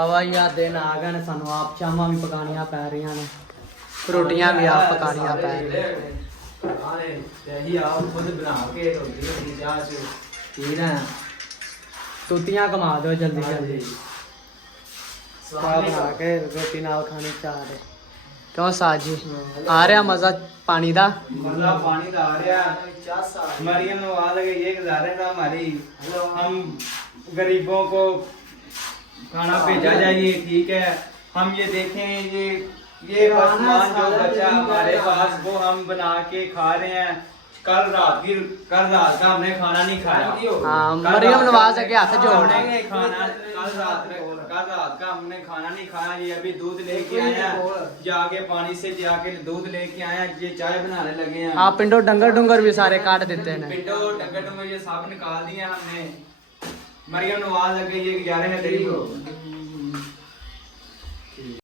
ਆਵਾਈਆ ਦਿਨ ਆ ਗਏ ਨੇ ਸਾਨੂੰ ਆਪ ਚਾਵਾਂ ਵੀ ਪਕਾਣੀਆਂ ਪੈ ਰਹੀਆਂ ਨੇ ਰੋਟੀਆਂ ਵੀ ਆਪ ਪਕਾਣੀਆਂ ਪੈ ਰਹੀਆਂ ਆਲੇ ਤੇ ਹੀ ਆਪ ਖੁਦ ਬਣਾ ਕੇ ਰੋਟੀ ਦੀ ਚਾਹ ਚ ਠੀਕ ਹੈ ਤੁੱਤੀਆਂ ਕਮਾ ਦਿਓ ਜਲਦੀ ਜਲਦੀ ਚਾਹ ਬਣਾ ਕੇ ਰੋਟੀ ਨਾਲ ਖਾਣੀ ਚਾਹ ਦੇ ਕਿਉਂ ਸਾਜੀ ਆ ਰਿਹਾ ਮਜ਼ਾ ਪਾਣੀ ਦਾ मजा पानी का आ रहा मरियम नवाज लगे ये गुजारे था हमारी हम गरीबों को खाना भेजा जाए ठीक है हम ये देखें ये सामान जो बचा हमारे पास वो हम बना के खा रहे हैं कल रात का हमने खाना नहीं खाया हाँ मरियम नवाज के हाथ जोड़ने खाना कल रात का हमने खाना नहीं खाया ये अभी दूध लेके आया जाके पानी से जाके दूध लेके आया ये चाय बनाने लगे हैं हाँ पिंडो डंगर डुंगर भी सारे काट देते हैं पिंडो डंगर ये सब निकाल दिए हमने मरियम नवाज लगे ये गुजारे हैं तेरी को